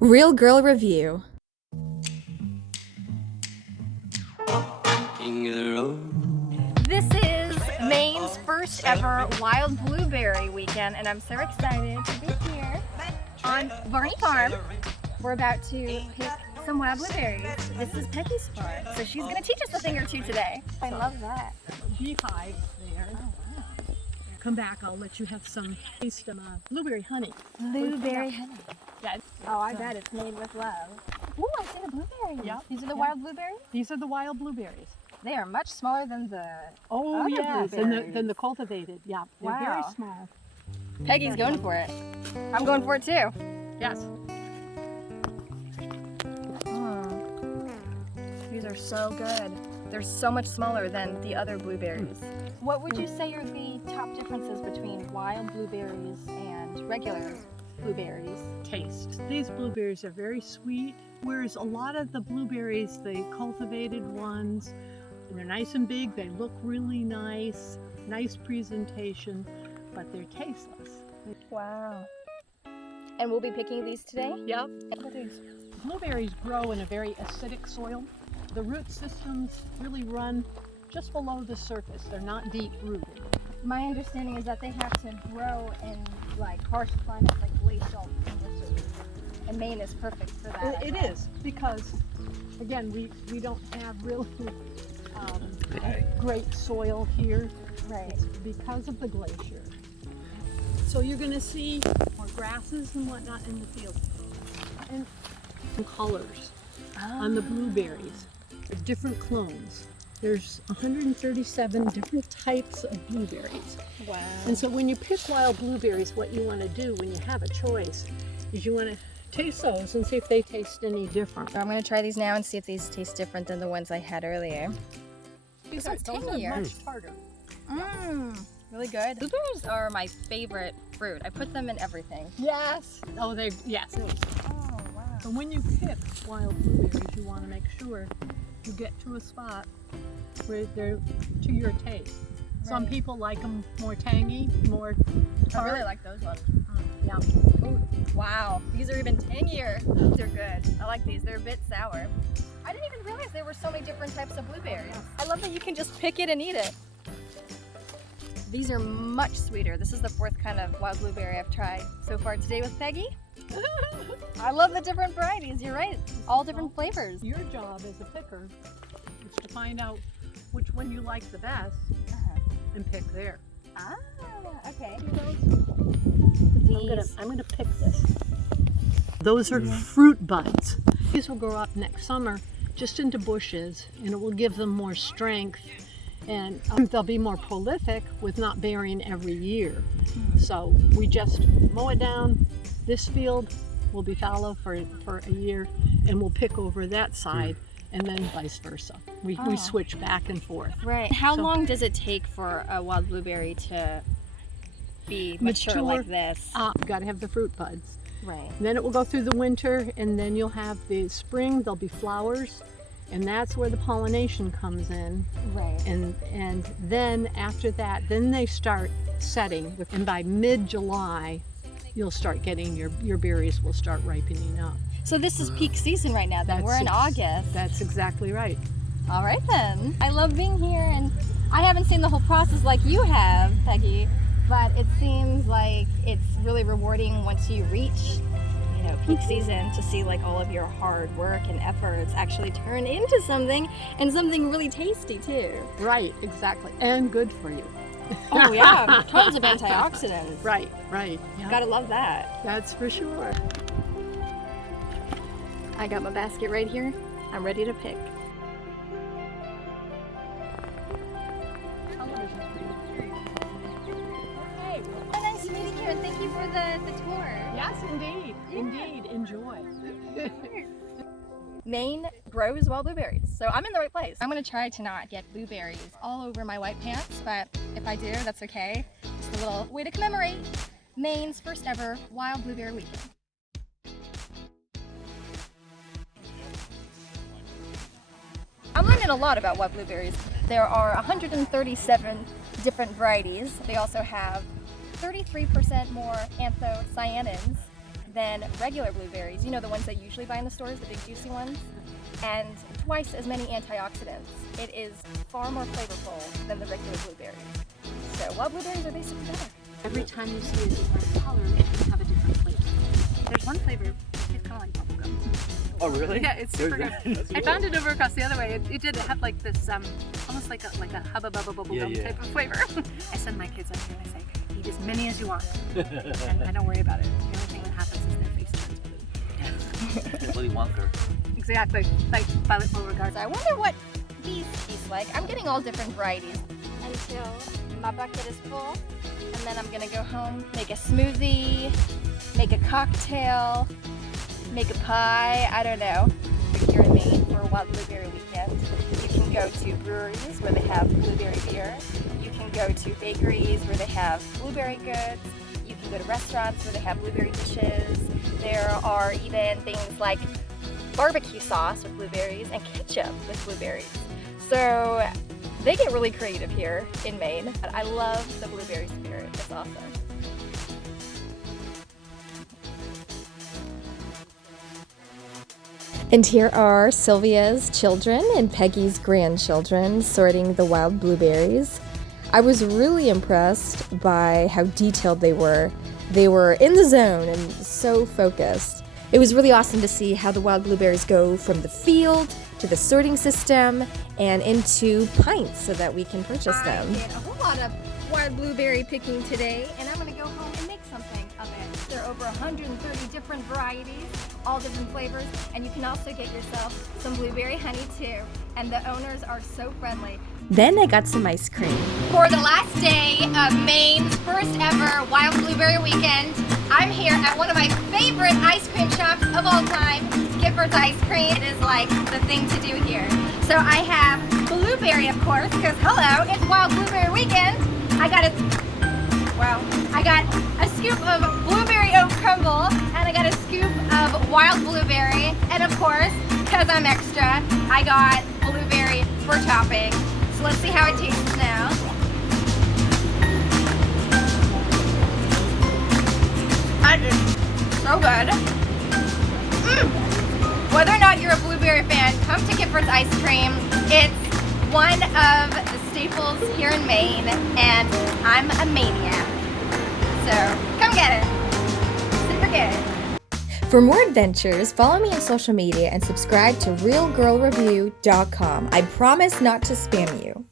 Real Girl Review. This is Maine's first ever wild blueberry weekend, and I'm so excited to be here on Varney Farm. We're about to pick some wild blueberries. This is Peggy's farm, so she's going to teach us a thing or two today. I love that. Beehive there. Oh, wow. Come back, I'll let you have some taste of blueberry honey. Blueberry honey. Yeah, Oh, I bet it's made with love. Ooh, I see the blueberries. Yep, These are the yep. wild blueberries? These are the wild blueberries. They are much smaller than the Oh, other yes, blueberries. than the cultivated. Yeah, they're very Wow. small. Peggy's going for it. I'm going for it too. Yes. These are so good. They're so much smaller than the other blueberries. What would you say are the top differences between wild blueberries and regular blueberries? Taste. These blueberries are very sweet, whereas a lot of the blueberries, the cultivated ones, they're nice and big, they look really nice, nice presentation, but they're tasteless. Wow. And we'll be picking these today? Yep. Blueberries grow in a very acidic soil. The root systems really run just below the surface. They're not deep rooted. My understanding is that they have to grow in like harsh climates like glacial conditions. And Maine is perfect for that. It is, because again, we don't have really great soil here. Right. It's because of the glacier. So you're going to see more grasses and whatnot in the field. And colors on the blueberries. There's different clones. There's 137 different types of blueberries. Wow. And so when you pick wild blueberries, what you want to do when you have a choice is you want to taste those and see if they taste any different. So I'm going to try these now and see if these taste different than the ones I had earlier. Those one's are tangier. much harder. Really good. Blueberries are my favorite fruit. I put them in everything. Yes. Oh, yes. Oh, wow. So when you pick wild blueberries, you want to make sure you get to a spot where they're to your taste. Some Right. people like them more tangy, more tart. I really like those ones. Yeah. Ooh, wow, these are even tangier. These are good. I like these. They're a bit sour. I didn't even realize there were so many different types of blueberries. I love that you can just pick it and eat it. These are much sweeter. This is the fourth kind of wild blueberry I've tried so far today with Peggy. I love the different varieties. You're right. All different flavors. Your job as a picker is to find out which one you like the best and pick there. Ah, okay. I'm gonna pick this. Those are fruit buds. These will grow up next summer just into bushes, and it will give them more strength, and they'll be more prolific with not bearing every year. So we just mow it down. This field will be fallow for a year, and we'll pick over that side, and then vice versa. We switch back and forth. Right. How long does it take for a wild blueberry to be mature like this? You've got to have the fruit buds. Right. Then it will go through the winter, and then you'll have the spring, there'll be flowers, and that's where the pollination comes in. Right. And then after that, then they start setting, and by mid-July, you'll start getting your berries will start ripening up. So this is peak season right now then. We're in August. That's exactly right. All right then. I love being here, and I haven't seen the whole process like you have, Peggy, but it seems like it's really rewarding once you reach, peak season to see like all of your hard work and efforts actually turn into something, and something really tasty too. Right, exactly. And good for you. Oh yeah, tons of antioxidants. Right. Yeah. Gotta love that. That's for sure. I got my basket right here. I'm ready to pick. Hey, nice meeting you, and thank you for the tour. Yes, indeed. Yeah. Indeed. Enjoy. Maine grows wild blueberries, so I'm in the right place. I'm gonna try to not get blueberries all over my white pants, but if I do, that's okay. Just a little way to commemorate Maine's first ever wild blueberry weekend. I'm learning a lot about wild blueberries. There are 137 different varieties. They also have 33% more anthocyanins than regular blueberries. You know, the ones that you usually buy in the stores, the big juicy ones, and twice as many antioxidants. It is far more flavorful than the regular blueberries. So wild blueberries are basically better. Every time you see a different color, it can have a different flavor. There's one flavor, it's kind of like bubblegum. Oh, really? Yeah, it's super good. I found it over across the other way. It did have like this, almost like a hubba bubba bubblegum type of flavor. I send my kids up here and I say, eat as many as you want. And I don't worry about it. The only thing that happens is their face turns blue. Willy Wonka. Exactly, like Violet Beauregard. So I wonder what these taste like. I'm getting all different varieties until my bucket is full. And then I'm gonna go home, make a smoothie, make a cocktail, make a pie, I don't know. But here in Maine for a wild blueberry weekend, you can go to breweries where they have blueberry beer. You can go to bakeries where they have blueberry goods. You can go to restaurants where they have blueberry dishes. There are even things like barbecue sauce with blueberries and ketchup with blueberries. So they get really creative here in Maine. I love the blueberry spirit. It's awesome. And here are Sylvia's children and Peggy's grandchildren sorting the wild blueberries. I was really impressed by how detailed they were. They were in the zone and so focused. It was really awesome to see how the wild blueberries go from the field to the sorting system and into pints so that we can purchase them. I did a whole lot of wild blueberry picking today, and I'm gonna go home and make something of it. There are over 130 different varieties, all different flavors, and you can also get yourself some blueberry honey too. And the owners are so friendly. Then I got some ice cream. For the last day of Maine's first ever wild blueberry weekend, I'm here at one of my favorite ice cream shops of all time, Gifford's Ice Cream. It is like the thing to do here. So I have blueberry, of course, because hello, it's wild blueberry weekend. I got a scoop of blueberry oat crumble, and I got a scoop of wild blueberry, and of course, because I'm extra, I got blueberry for topping. So let's see how it tastes now. That is so good. Whether or not you're a blueberry fan, come to Gifford's Ice Cream. It's one of the staples here in Maine, and I'm a maniac. So come get it. Super good. For more adventures, follow me on social media and subscribe to realgirlreview.com. I promise not to spam you.